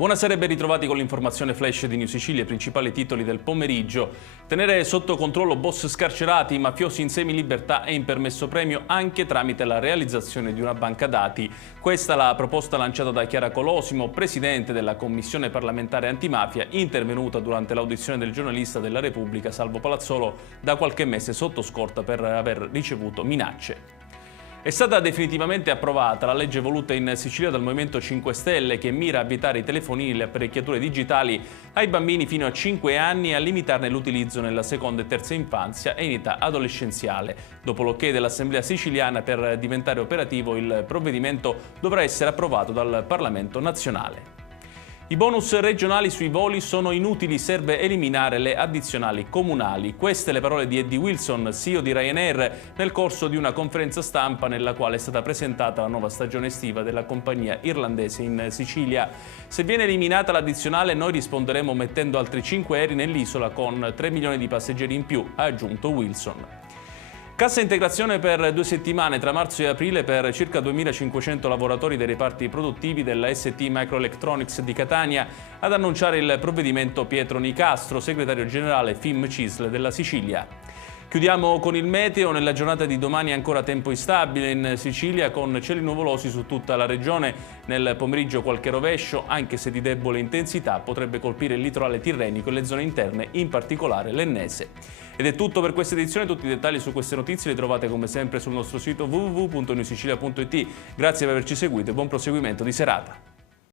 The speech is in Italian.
Buonasera e ben ritrovati con l'informazione flash di New Sicilia, i principali titoli del pomeriggio. Tenere sotto controllo boss scarcerati, mafiosi in semilibertà e in permesso premio anche tramite la realizzazione di una banca dati. Questa è la proposta lanciata da Chiara Colosimo, presidente della Commissione parlamentare antimafia, intervenuta durante l'audizione del giornalista della Repubblica Salvo Palazzolo, da qualche mese sotto scorta per aver ricevuto minacce. È stata definitivamente approvata la legge voluta in Sicilia dal Movimento 5 Stelle che mira a vietare i telefonini e le apparecchiature digitali ai bambini fino a 5 anni e a limitarne l'utilizzo nella seconda e terza infanzia e in età adolescenziale. Dopo l'ok dell'Assemblea siciliana per diventare operativo, il provvedimento dovrà essere approvato dal Parlamento nazionale. I bonus regionali sui voli sono inutili, serve eliminare le addizionali comunali. Queste le parole di Eddie Wilson, CEO di Ryanair, nel corso di una conferenza stampa nella quale è stata presentata la nuova stagione estiva della compagnia irlandese in Sicilia. Se viene eliminata l'addizionale noi risponderemo mettendo altri 5 aerei nell'isola con 3 milioni di passeggeri in più, ha aggiunto Wilson. Cassa integrazione per 2 settimane tra marzo e aprile per circa 2.500 lavoratori dei reparti produttivi della ST Microelectronics di Catania, ad annunciare il provvedimento Pietro Nicastro, segretario generale FIM-CISL della Sicilia. Chiudiamo con il meteo. Nella giornata di domani è ancora tempo instabile in Sicilia con cieli nuvolosi su tutta la regione. Nel pomeriggio qualche rovescio, anche se di debole intensità, potrebbe colpire il litorale tirrenico e le zone interne, in particolare l'Ennese. Ed è tutto per questa edizione. Tutti i dettagli su queste notizie li trovate come sempre sul nostro sito www.newsicilia.it. Grazie per averci seguito e buon proseguimento di serata.